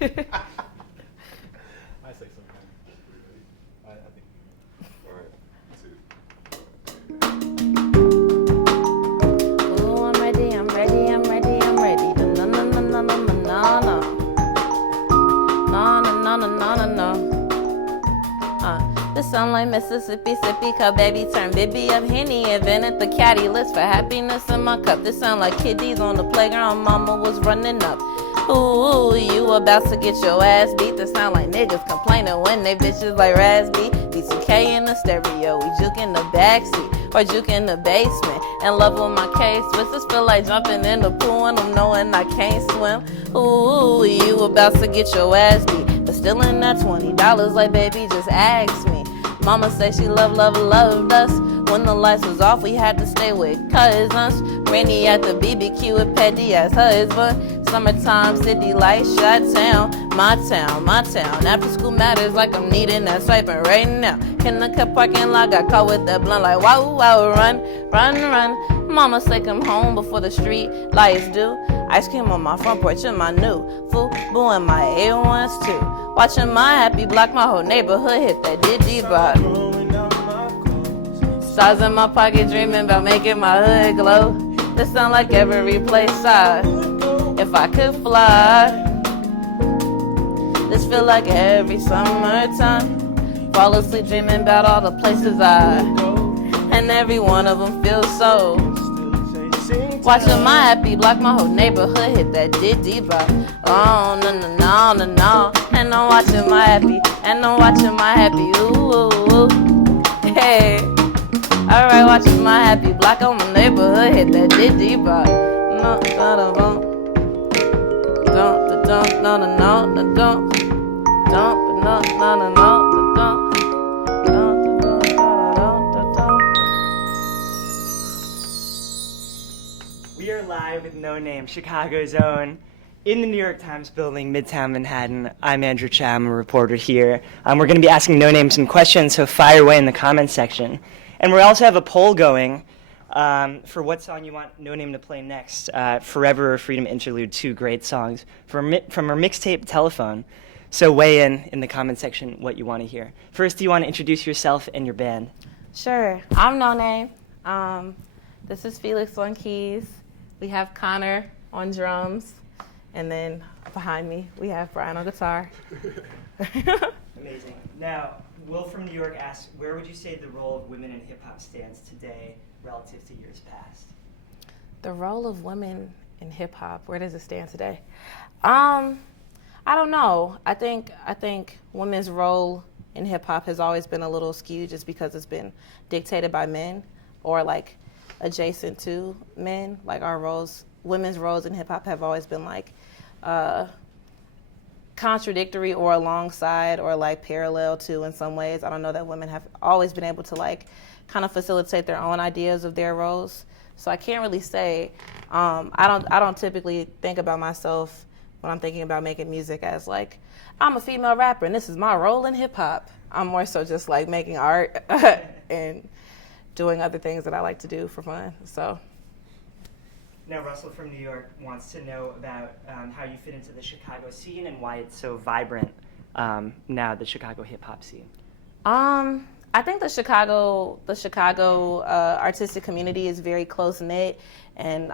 I say something. I think. All right, Ooh, I'm ready, I'm ready, I'm ready, I'm ready. No, no, no, no, no, no, no, no. No, no, no, no, no, no, no. This sound like Mississippi, sippy cup, baby, turn Bibby up, Henny, invented the caddy list for happiness in my cup. This sound like kiddies on the playground, mama was running up. Ooh, you about to get your ass beat. This sound like niggas complaining when they bitches like Raspy. B2K in the stereo, we juke in the backseat, or juke in the basement. In love with my K-Swiss, this feel like jumping in the pool and I'm knowing I can't swim. Ooh, you about to get your ass beat. But still in that $20, like baby, just ask me. Mama said she loved us. When the lights was off, we had to stay with cousins. Rainy at the BBQ with Petty as husband. Summertime, city lights, shut town. My town, my town. After school matters like I'm needing that swiping right now. In the car parking lot, got caught with that blunt like wow, wow, run, run, run. Mama say come home before the street lights do. Ice cream on my front porch in my new Fubu and my A1s too. Watching my happy block, my whole neighborhood hit that diddy bop. Stars in my pocket, dreaming about making my hood glow. This sound like every place if I could fly. This feel like every summertime. Fall asleep dreaming about all the places and every one of them feels so. Watching my happy block, my whole neighborhood hit that diddy bop. Oh, no, no, no, no, no. And I'm watching my happy, ooh, ooh, ooh. Hey. Alright, watching my happy block on my neighborhood hit that diddy bop. No, no, no, don't, don't, no, no, no, no, don't, no, no, no, no, don't. We are live with Noname, Chicago's own, in the New York Times building, Midtown Manhattan. I'm Andrew Chow, I'm a reporter here. We're going to be asking Noname some questions, so fire away in the comments section. And we also have a poll going for what song you want Noname to play next. Forever or Freedom Interlude, 2 great songs from our mixtape Telephone. So weigh in the comment section what you want to hear. First, do you want to introduce yourself and your band? Sure, I'm Noname. This is Felix on keys. We have Connor on drums. And then behind me, we have Brian on guitar. Amazing. Now, Will from New York asks, where would you say the role of women in hip-hop stands today relative to years past? The role of women in hip-hop, where does it stand today? I don't know. I think women's role in hip-hop has always been a little skewed just because it's been dictated by men or like adjacent to men. Like women's roles in hip-hop have always been like contradictory or alongside or like parallel to in some ways. I don't know that women have always been able to like kind of facilitate their own ideas of their roles. So I can't really say. I don't typically think about myself when I'm thinking about making music as like I'm a female rapper and this is my role in hip hop. I'm more so just like making art and doing other things that I like to do for fun. So. Now, Russell from New York wants to know about how you fit into the Chicago scene and why it's so vibrant now, the Chicago hip-hop scene. I think the Chicago artistic community is very close-knit and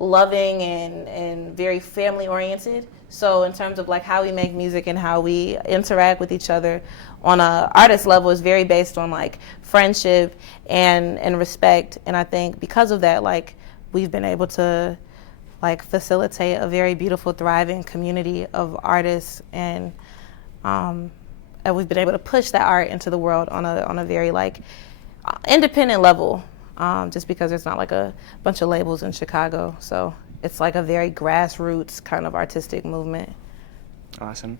loving and very family-oriented. So in terms of like how we make music and how we interact with each other on a artist level is very based on like friendship and respect. And I think because of that, like, we've been able to like facilitate a very beautiful, thriving community of artists, and we've been able to push that art into the world on a very like independent level, just because there's not like a bunch of labels in Chicago. So it's like a very grassroots kind of artistic movement. Awesome.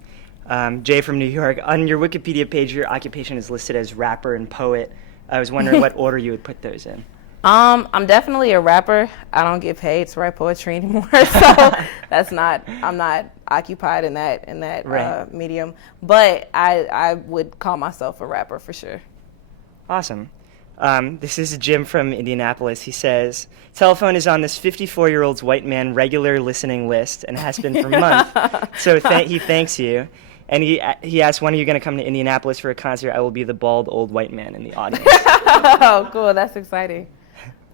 Jay from New York, on your Wikipedia page, your occupation is listed as rapper and poet. I was wondering what order you would put those in. I'm definitely a rapper. I don't get paid to write poetry anymore, so I'm not occupied in that right. Medium. But I would call myself a rapper for sure. Awesome. This is Jim from Indianapolis. He says, telephone is on this 54-year-old's white man regular listening list and has been for months. So he thanks you. And he asked, when are you going to come to Indianapolis for a concert? I will be the bald old white man in the audience. Oh, cool. That's exciting.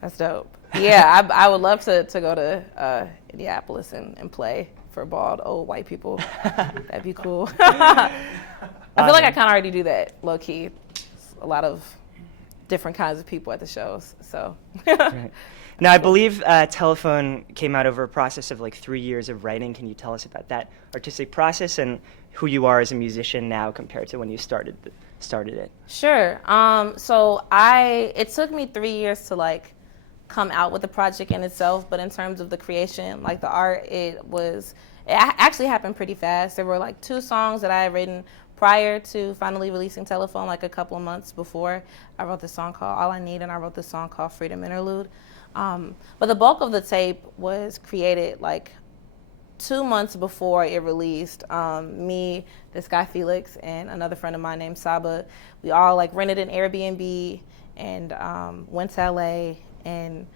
That's dope. Yeah, I would love to go to Indianapolis and play for bald old white people. That'd be cool. I feel like I kind of already do that, low key. A lot of different kinds of people at the shows. So. Right. Now, I believe Telephone came out over a process of like 3 years of writing. Can you tell us about that artistic process and who you are as a musician now compared to when you started it? Sure. So it took me 3 years to like come out with the project in itself, but in terms of the creation, like the art, it actually happened pretty fast. There were like 2 songs that I had written prior to finally releasing Telephone, like a couple of months before. I wrote this song called All I Need, and I wrote this song called Freedom Interlude. But the bulk of the tape was created like 2 months before it released. Me, this guy Felix, and another friend of mine named Saba, we all like rented an Airbnb and went to LA and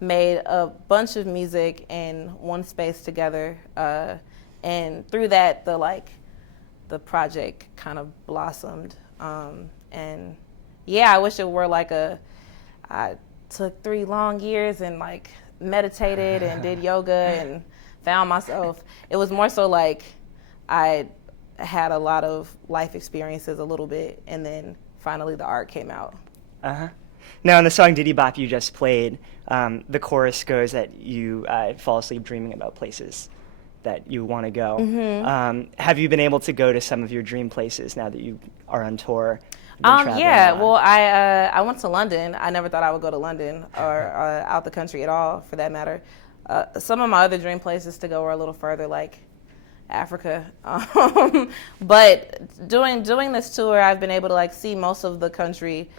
made a bunch of music in one space together. And through that, the project kind of blossomed. And yeah, I wish it were like I took 3 long years and like meditated and did yoga and found myself. It was more so like I had a lot of life experiences a little bit, and then finally the art came out. Uh-huh. Now, in the song Diddy Bop you just played, the chorus goes that you fall asleep dreaming about places that you want to go. Mm-hmm. Have you been able to go to some of your dream places now that you are on tour? Yeah, well, I went to London. I never thought I would go to London or out the country at all, for that matter. Some of my other dream places to go were a little further, like Africa. But doing this tour, I've been able to like see most of the country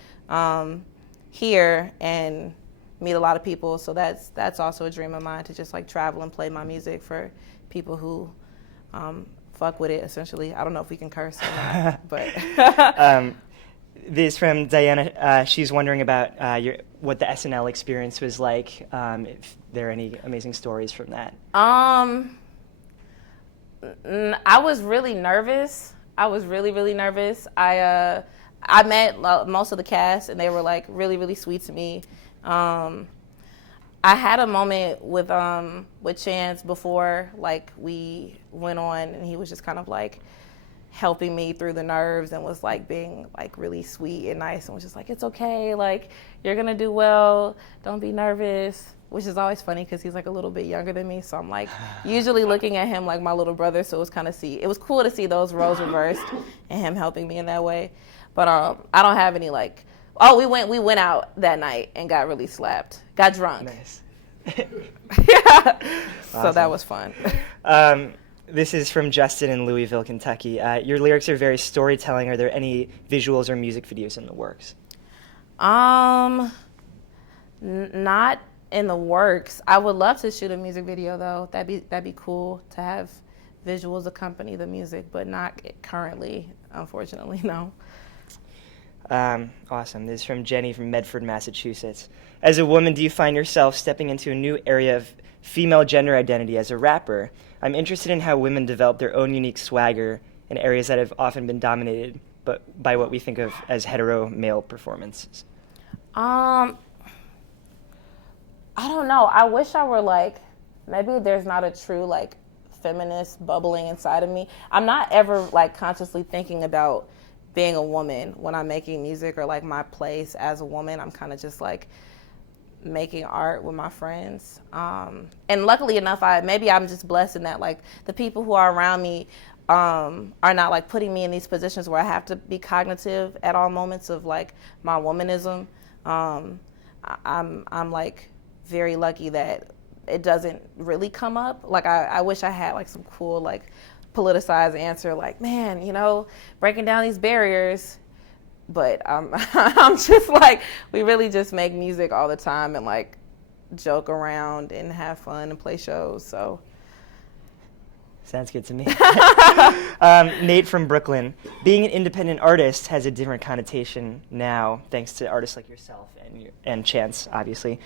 here and meet a lot of people. So that's also a dream of mine, to just like travel and play my music for people who fuck with it, essentially. I don't know if we can curse or not, but. This from Diana. She's wondering about what the SNL experience was like. If there are any amazing stories from that. I was really nervous. I was really, really nervous. I met most of the cast, and they were like really, really sweet to me. I had a moment with Chance before like we went on, and he was just kind of like helping me through the nerves and was like being like really sweet and nice and was just like, it's okay, like you're gonna do well, don't be nervous, which is always funny because he's like a little bit younger than me, so I'm like usually looking at him like my little brother, so it was cool to see those roles reversed and him helping me in that way. But I don't have any like, we went out that night and got really slapped, got drunk. Nice. Yeah. Awesome. So that was fun. This is from Justin in Louisville, Kentucky. Your lyrics are very storytelling. Are there any visuals or music videos in the works? Not in the works. I would love to shoot a music video though. That'd be cool to have visuals accompany the music, but not currently, unfortunately, no. Awesome. This is from Jenny from Medford, Massachusetts. As a woman, do you find yourself stepping into a new area of female gender identity as a rapper? I'm interested in how women develop their own unique swagger in areas that have often been dominated by what we think of as hetero male performances. I don't know. I wish I were like, maybe there's not a true like feminist bubbling inside of me. I'm not ever like consciously thinking about being a woman when I'm making music or like my place as a woman. I'm kind of just like making art with my friends. And luckily enough, maybe I'm just blessed in that like the people who are around me are not like putting me in these positions where I have to be cognitive at all moments of like my womanism. I'm like very lucky that it doesn't really come up. Like I wish I had like some cool like politicized answer like, man, breaking down these barriers. But I'm just like, we really just make music all the time and like joke around and have fun and play shows. So Sounds good to me. Nate from Brooklyn. Being an independent artist has a different connotation now, thanks to artists like yourself and Chance, obviously.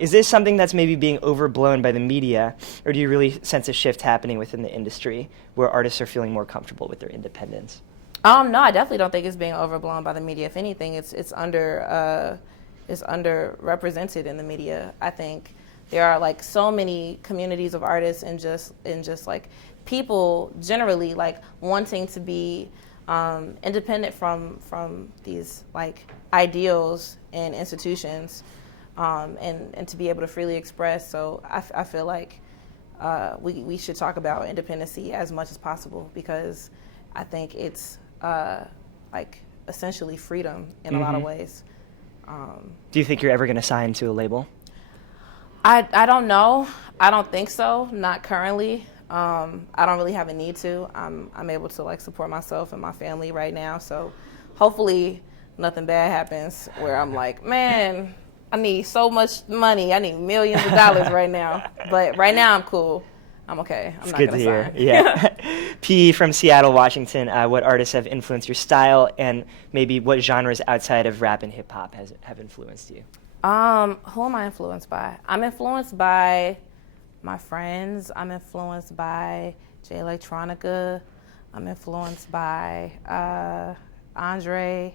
Is this something that's maybe being overblown by the media, or do you really sense a shift happening within the industry where artists are feeling more comfortable with their independence? No, I definitely don't think it's being overblown by the media. If anything, it's underrepresented in the media. I think there are like so many communities of artists and just like people generally like wanting to be independent from these like ideals and institutions, and to be able to freely express. So I feel like we should talk about independency as much as possible, because I think it's like essentially freedom in a lot of ways. Do you think you're ever going to sign to a label? I don't know. I don't think so. Not currently. I don't really have a need to. I'm able to like support myself and my family right now. So hopefully nothing bad happens where I'm like, man, I need so much money. I need millions of dollars right now. But right now I'm cool. I'm okay. I'm It's not good to gonna hear. sign. Yeah. P from Seattle, Washington. What artists have influenced your style, and maybe what genres outside of rap and hip hop have influenced you? Who am I influenced by? I'm influenced by my friends. I'm influenced by Jay Electronica. I'm influenced by Andre.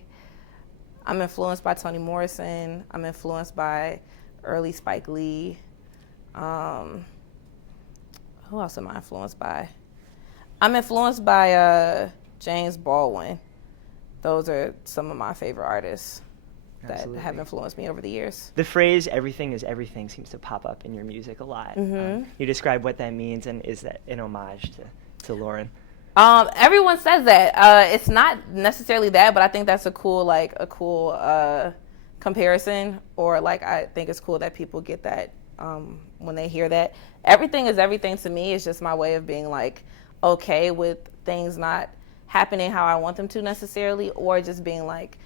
I'm influenced by Toni Morrison. I'm influenced by early Spike Lee. Who else am I influenced by? I'm influenced by James Baldwin. Those are some of my favorite artists that have influenced me over the years. The phrase "everything is everything" seems to pop up in your music a lot. You describe what that means, and is that an homage to Lauren? Everyone says that. It's not necessarily that, but I think that's a cool comparison, or like I think it's cool that people get that when they hear that. Everything is everything to me. It's just my way of being like okay with things not happening how I want them to necessarily, or just being like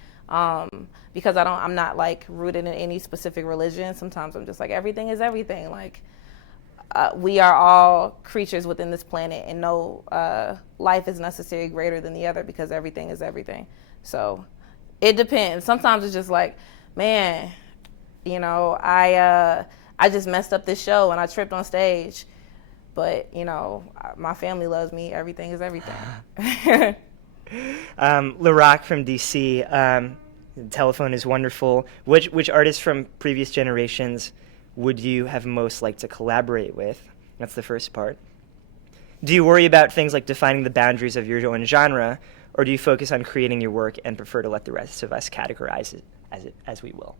because I'm not like rooted in any specific religion. Sometimes I'm just like everything is everything. Like we are all creatures within this planet, and no life is necessarily greater than the other, because everything is everything. So it depends. Sometimes it's just like, man, you know, I just messed up this show and I tripped on stage, but you know, my family loves me. Everything is everything. LaRock from DC. The telephone is wonderful. Which artists from previous generations would you have most liked to collaborate with? That's the first part. Do you worry about things like defining the boundaries of your own genre, or do you focus on creating your work and prefer to let the rest of us categorize it as we will?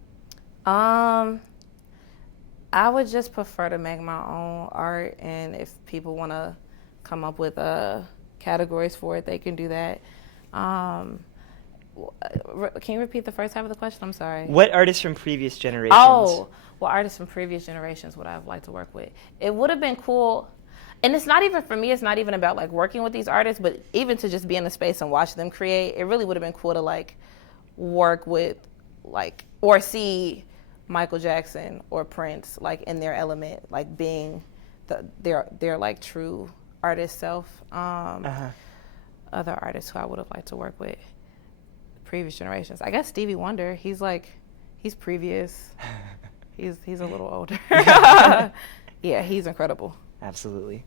I would just prefer to make my own art, and if people want to come up with categories for it, they can do that. Can you repeat the first half of the question? I'm sorry. What artists from previous generations? Oh, well, artists from previous generations would I have liked to work with? It would have been cool, and it's not even, for me, it's not even about like working with these artists, but even to just be in the space and watch them create, it really would have been cool to like work with like, or see Michael Jackson or Prince like in their element, like being their like true artist self. Other artists who I would have liked to work with, previous generations. I guess Stevie Wonder. He's previous. He's a little older. Yeah, he's incredible. Absolutely.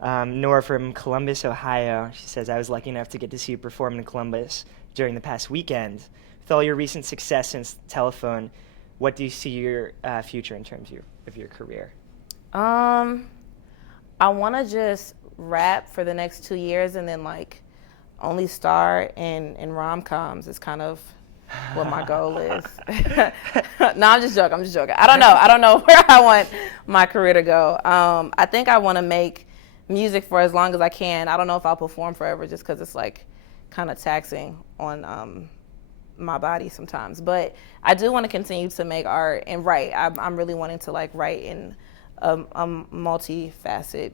Nora from Columbus, Ohio. She says, I was lucky enough to get to see you perform in Columbus during the past weekend. With all your recent success since Telephone, what do you see your future in terms of your career? I want to just rap for the next 2 years and then like only star in rom-coms is kind of what my goal is. No, I'm just joking. I don't know where I want my career to go. I think I want to make music for as long as I can. I don't know if I'll perform forever, just because it's like kind of taxing on my body sometimes. But I do want to continue to make art and write. I'm really wanting to like write in a multifaceted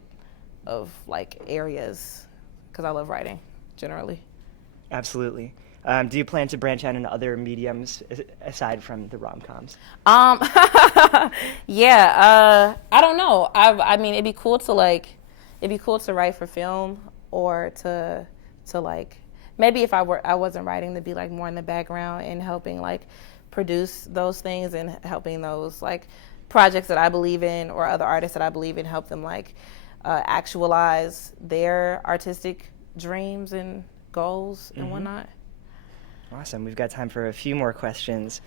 of like areas, because I love writing generally. Absolutely. Do you plan to branch out into other mediums aside from the rom-coms? Yeah, I don't know. I mean, it'd be cool to like, it'd be cool to write for film or to like maybe if I wasn't writing, to be like more in the background and helping like produce those things and helping those like projects that I believe in or other artists that I believe in, help them like actualize their artistic dreams and goals and whatnot. Awesome. We've got time for a few more questions.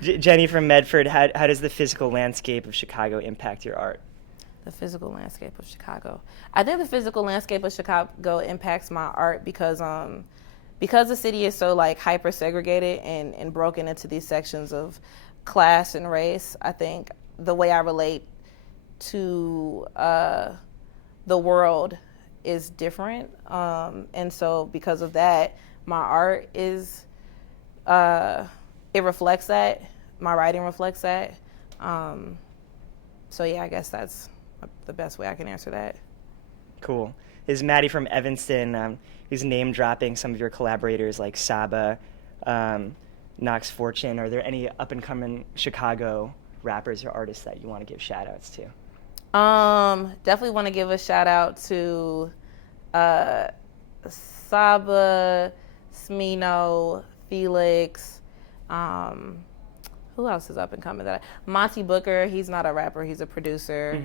Jenny from Medford, how does the physical landscape of Chicago impact your art? The physical landscape of Chicago. I think the physical landscape of Chicago impacts my art because the city is so like hyper segregated and broken into these sections of class and race. I think the way I relate to the world is different, and so because of that, my art is it reflects that. My writing reflects that. So yeah, I guess that's the best way I can answer that. Cool. This is Maddie from Evanston. He's name dropping some of your collaborators like Saba, Knox Fortune. Are there any up and coming Chicago rappers or artists that you want to give shout outs to? Definitely want to give a shout out to Saba, Smino, Felix. Who else is up and coming? Monty Booker, he's not a rapper, he's a producer.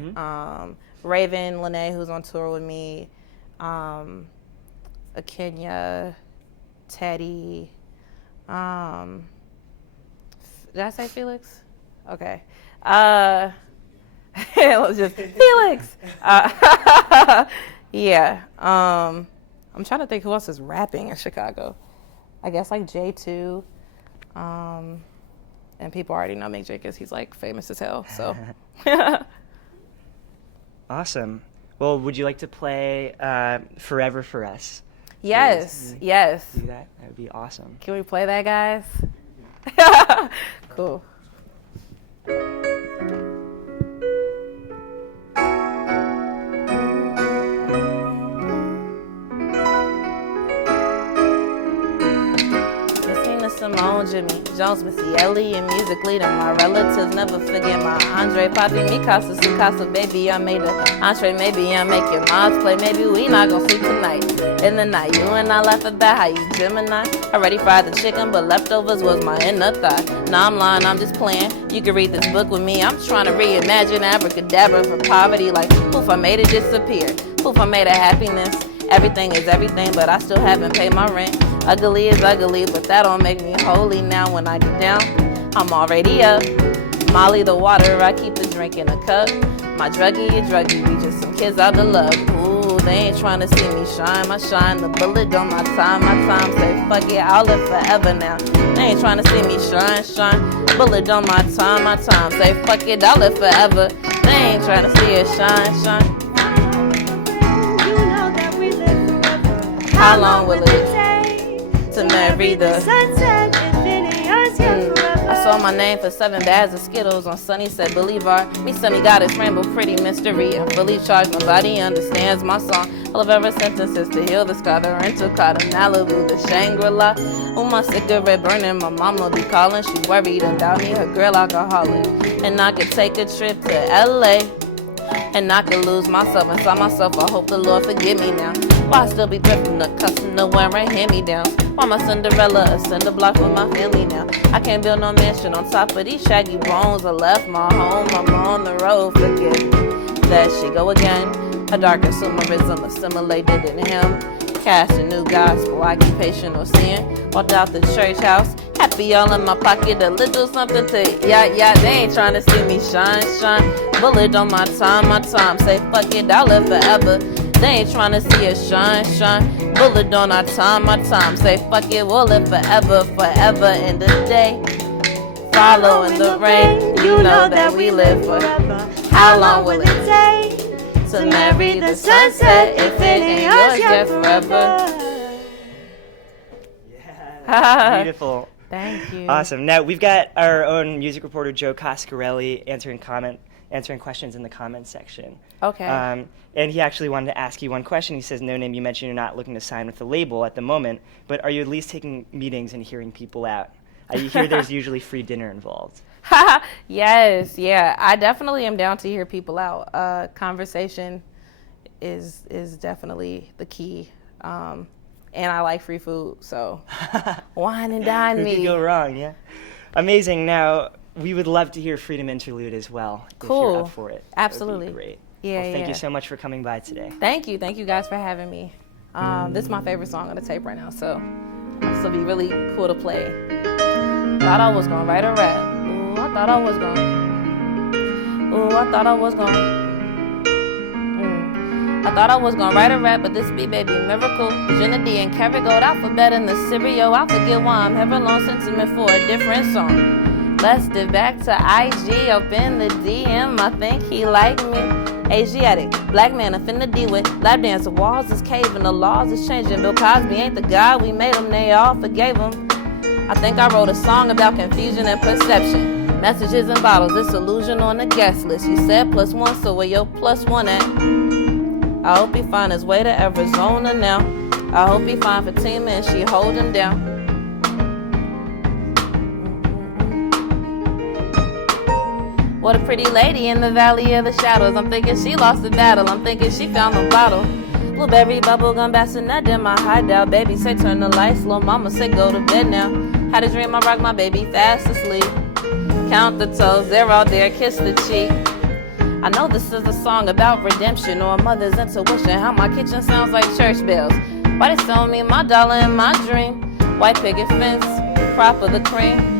Raven Lene, who's on tour with me. Kenya, Teddy. Did I say Felix? Okay. It was just Felix. Yeah. I'm trying to think who else is rapping in Chicago. I guess like J2. And people already know Mick J because he's like famous as hell. So. Awesome. Well, would you like to play Forever for us? Yes. Yes. Do that? That would be awesome. Can we play that, guys? Cool. Simone, Jimmy Jones, Missy Elliott, music leader. My relatives never forget my Andre, Papi, Mikasa, Sukasa, baby. I made a entree, maybe I make your mom's play. Maybe we not gonna sleep tonight. In the night, you and I laugh about how you Gemini. Already fried the chicken, but leftovers was my inner thigh. Nah, I'm lying, I'm just playing. You can read this book with me. I'm trying to reimagine abracadabra for poverty. Like, poof, I made it disappear. Poof, I made it happiness. Everything is everything, but I still haven't paid my rent. Ugly is ugly, but that don't make me holy now. When I get down, I'm already up. Molly the water, I keep the drink in a cup. My druggie, we just some kids out the love. Ooh, they ain't trying to see me shine. My shine, the bullet on my time say fuck it, I'll live forever now. They ain't trying to see me shine. Bullet on my time say fuck it, I'll live forever. They ain't trying to see it shine. How long will it take to marry the sunset? I saw my name for 7 bags of Skittles on Sunnyset Boulevard. Me semi-goddess, rainbow, pretty mystery, and fully charged. Nobody understands my song. All of every sentence is to heal the scar. The rental car, the Malibu, the Shangri-La. Oh, my cigarette burning, my mama be calling. She worried about me, her girl alcoholic. And I could take a trip to LA. And I could lose myself inside myself. I hope the Lord forgive me now. Why I still be thrifting, accustomed to wearing hand-me-downs? Why my Cinderella a cinder block for my family now? I can't build no mansion on top of these shaggy bones. I left my home, I'm on the road. Forget that she go again. Her dark consumerism assimilated in him. Cast a new gospel, occupation or sin. Walked out the church house, happy all in my pocket. A little something to yeah. They ain't trying to see me shine. Bullet on my time say fuck it, I'll live forever. They ain't trying to see us shine. Bullet on our time say fuck it, we'll live forever. In the day, following the rain. You know that we live forever. How long will it take to marry the sunset? If it ain't yours yet forever. Yeah, beautiful. Thank you. Awesome. Now we've got our own music reporter Joe Coscarelli answering questions in the comments section. Okay. And he actually wanted to ask you one question. He says, Noname, you mentioned you're not looking to sign with the label at the moment, but are you at least taking meetings and hearing people out? You hear there's usually free dinner involved. Yes, yeah. I definitely am down to hear people out. Conversation is definitely the key. And I like free food, so wine and dine Who me. could go wrong, yeah? Amazing. Now, we would love to hear Freedom Interlude as well, if you're Cool. up for it. Absolutely. That would be great. Yeah, well, thank you yeah. so much for coming by today. Thank you guys for having me. This is my favorite song on the tape right now, so this will be really cool to play. Thought I was gonna write a rap. Ooh, I thought I was gonna. Ooh, I thought I was gonna. I thought I was gonna write a rap, but this be baby miracle. Trinity and carrot gold alphabet in the cereal. I forget why I'm having long sentiment for a different song. Let's get back to IG up in the DM. I think he like me. Asiatic, black man affinity with lap dancer. Walls is caving, the laws is changing. Bill Cosby ain't the guy we made him, they all forgave him. I think I wrote a song about confusion and perception. Messages in bottles, it's illusion on the guest list. You said +1, so where your +1 at? I hope he find his way to Arizona now. I hope he find Fatima and she hold him down. What a pretty lady in the valley of the shadows. I'm thinking she lost the battle. I'm thinking she found the bottle. Blueberry bubblegum bassinet in my hideout. Baby say turn the lights low. Mama say go to bed now. Had a dream I rock my baby fast asleep. Count the toes, they're all there. Kiss the cheek. I know this is a song about redemption or a mother's intuition. How my kitchen sounds like church bells. Why they sell me my dollar in my dream? White picket fence, crop of the cream.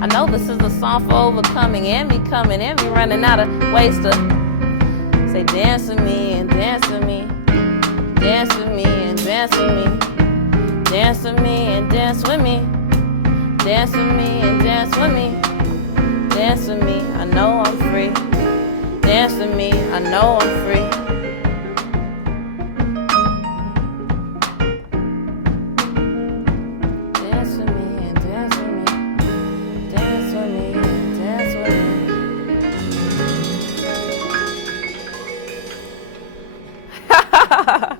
I know this is a song for overcoming and me coming and me running out of ways to say dance with me and dance with me. Dance with me and dance with me. Dance with me and dance with me. Dance with me and dance with me. Dance with me, I know I'm free. Dance with me, I know I'm free. Dance with me and dance with me. Dance with me and dance with me.